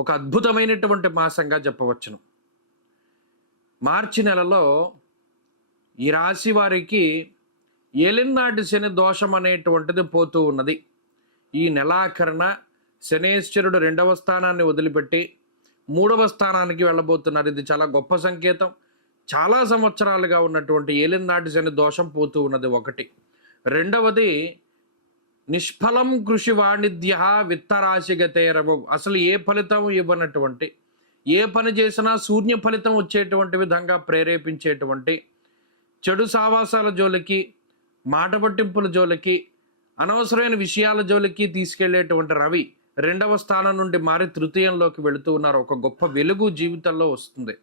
ఒక అద్భుతమైనటువంటి మాసంగా చెప్పవచ్చును. మార్చి నెలలో ఈ రాశి వారికి ఏలినాటి శని దోషం అనేటువంటిది పోతూ ఉన్నది. ఈ నెలాఖరణ శనేశ్వరుడు రెండవ స్థానాన్ని వదిలిపెట్టి మూడవ స్థానానికి వెళ్ళబోతున్నారు. ఇది చాలా గొప్ప సంకేతం. చాలా సంవత్సరాలుగా ఉన్నటువంటి ఏలినాటి శని దోషం పోతూ ఉన్నది ఒకటి. రెండవది నిష్ఫలం కృషి వాణిజ్య విత్తరాశిగతేరవు. అసలు ఏ ఫలితం ఇవ్వనటువంటి ఏ పని చేసినా శూన్య ఫలితం వచ్చేటువంటి విధంగా ప్రేరేపించేటువంటి చెడు సావాసాల జోలికి మాట పట్టింపుల జోలికి అనవసరమైన విషయాల జోలికి తీసుకెళ్ళేటువంటి రవి రెండవ స్థానం నుండి మారి తృతీయంలోకి వెళుతూ ఉన్నారు. ఒక గొప్ప వెలుగు జీవితంలో వస్తుంది.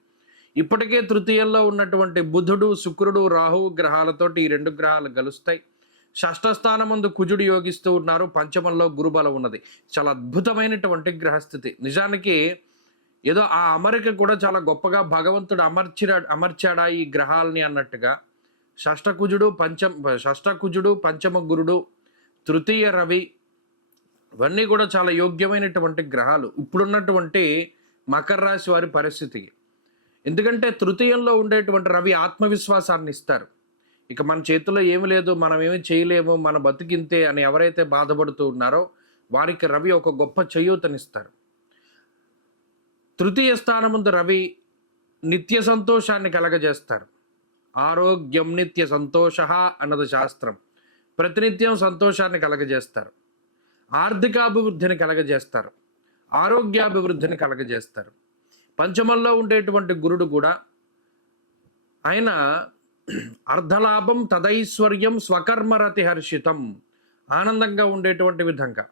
ఇప్పటికే తృతీయంలో ఉన్నటువంటి బుధుడు శుక్రుడు రాహువు గ్రహాలతోటి ఈ రెండు గ్రహాలు కలుస్తాయి షష్టస్థానముందు కుజుడు యోగిస్తూ ఉన్నారు. పంచమంలో గురుబలం ఉన్నది. చాలా అద్భుతమైనటువంటి గ్రహస్థితి. నిజానికి ఏదో ఆ అమరిక కూడా చాలా గొప్పగా భగవంతుడు అమర్చిరా అమర్చాడా ఈ గ్రహాలని అన్నట్టుగా షష్టకుజుడు పంచం షష్టకుజుడు పంచమ గురుడు తృతీయ రవి ఇవన్నీ కూడా చాలా యోగ్యమైనటువంటి గ్రహాలు. ఇప్పుడున్నటువంటి మకర రాశి వారి పరిస్థితి. ఎందుకంటే తృతీయంలో ఉండేటువంటి రవి ఆత్మవిశ్వాసాన్ని ఇస్తారు. ఇక మన చేతిలో ఏమి లేదు మనం ఏమి చేయలేము మన బతికింతే అని ఎవరైతే బాధపడుతూ ఉన్నారో వారికి రవి ఒక గొప్ప చేయూతనిస్తారు. తృతీయ స్థానముందు రవి నిత్య సంతోషాన్ని కలగజేస్తారు. ఆరోగ్యం నిత్య సంతోష అన్నది శాస్త్రం. ప్రతినిత్యం సంతోషాన్ని కలగజేస్తారు. ఆర్థికాభివృద్ధిని కలగజేస్తారు. ఆరోగ్యాభివృద్ధిని కలగజేస్తారు. పంచమంలో ఉండేటువంటి గురుడు కూడా ఆయన అర్ధలాభం తదైశ్వర్యం స్వకర్మరతి హర్షితం. ఆనందంగా ఉండేటువంటి విధంగా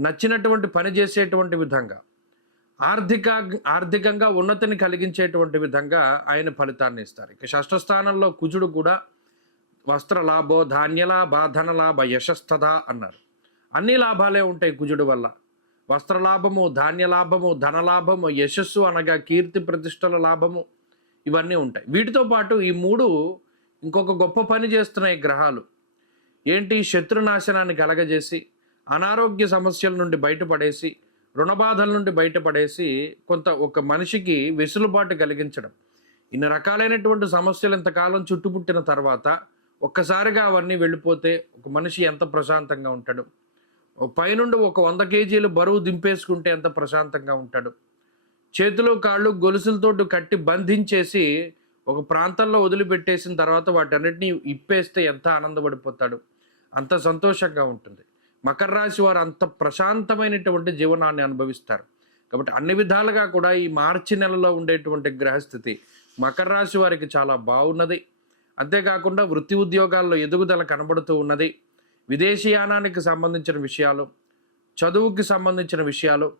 నచ్చినటువంటి పని చేసేటువంటి విధంగా ఆర్థిక ఆర్థికంగా ఉన్నతిని కలిగించేటువంటి విధంగా ఆయన ఫలితాన్ని ఇస్తారు. ఇక షష్ఠస్థానంలో కుజుడు కూడా వస్త్రలాభో ధాన్యలాభ ధనలాభ యశస్తథ అన్నారు. అన్ని లాభాలే ఉంటాయి కుజుడు వల్ల. వస్త్రలాభము ధాన్యలాభము ధనలాభము యశస్సు అనగా కీర్తి ప్రతిష్టల లాభము ఇవన్నీ ఉంటాయి. వీటితో పాటు ఈ మూడు ఇంకొక గొప్ప పని చేస్తున్నాయి గ్రహాలు. ఏంటి? శత్రునాశనాన్ని కలగజేసి అనారోగ్య సమస్యల నుండి బయటపడేసి రుణబాధల నుండి బయటపడేసి కొంత ఒక మనిషికి వెసులుబాటు కలిగించడం. ఇన్ని రకాలైనటువంటి సమస్యలు ఇంతకాలం చుట్టుముట్టిన తర్వాత ఒక్కసారిగా అవన్నీ వెళ్ళిపోతే ఒక మనిషి ఎంత ప్రశాంతంగా ఉంటాడు? పైనుండి ఒక వంద కేజీలు బరువు దింపేసుకుంటే ఎంత ప్రశాంతంగా ఉంటాడు? చేతులు కాళ్ళు గొలుసులతోటి కట్టి బంధించేసి ఒక ప్రాంతంలో వదిలిపెట్టేసిన తర్వాత వాటన్నిటిని ఇప్పేస్తే ఎంత ఆనందపడిపోతాడు? అంత సంతోషంగా ఉంటుంది. మకర రాశి వారు అంత ప్రశాంతమైనటువంటి జీవనాన్ని అనుభవిస్తారు. కాబట్టి అన్ని విధాలుగా కూడా ఈ మార్చి నెలలో ఉండేటువంటి గ్రహస్థితి మకర రాశి వారికి చాలా బాగున్నది. అంతేకాకుండా వృత్తి ఉద్యోగాల్లో ఎదుగుదల కనబడుతూ ఉన్నది. విదేశీయానానికి సంబంధించిన విషయాలు చదువుకి సంబంధించిన విషయాలు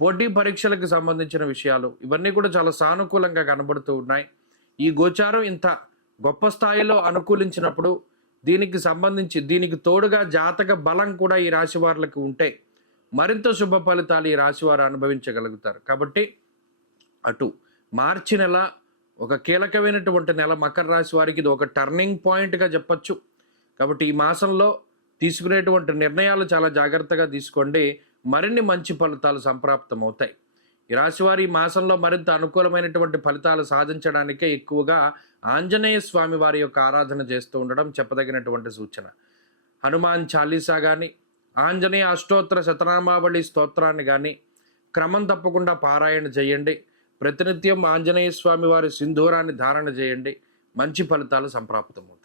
పోటీ పరీక్షలకు సంబంధించిన విషయాలు ఇవన్నీ కూడా చాలా సానుకూలంగా కనబడుతూ ఉన్నాయి. ఈ గోచారం ఇంత గొప్ప స్థాయిలో అనుకూలించినప్పుడు దీనికి సంబంధించి దీనికి తోడుగా జాతక బలం కూడా ఈ రాశి వారికి ఉంటే మరింత శుభ ఫలితాలు ఈ రాశివారు అనుభవించగలుగుతారు. కాబట్టి అటు మార్చి నెల ఒక కీలకమైనటువంటి నెల మకర రాశి వారికి ఇది ఒక టర్నింగ్ పాయింట్గా చెప్పచ్చు. కాబట్టి ఈ మాసంలో తీసుకునేటువంటి నిర్ణయాలు చాలా జాగ్రత్తగా తీసుకోండి. మరిన్ని మంచి ఫలితాలు సంప్రాప్తం అవుతాయి ఈ రాశివారి ఈ మాసంలో మరింత అనుకూలమైనటువంటి ఫలితాలు సాధించడానికే ఎక్కువగా ఆంజనేయ స్వామి వారి యొక్క ఆరాధన చేస్తూ ఉండడం చెప్పదగినటువంటి సూచన. హనుమాన్ చాలీసా కానీ ఆంజనేయ అష్టోత్తర శతనామావళి స్తోత్రాన్ని కానీ క్రమం తప్పకుండా పారాయణ చేయండి. ప్రతినిత్యం ఆంజనేయ స్వామి వారి సింధూరాన్ని ధారణ చేయండి. మంచి ఫలితాలు సంప్రాప్తము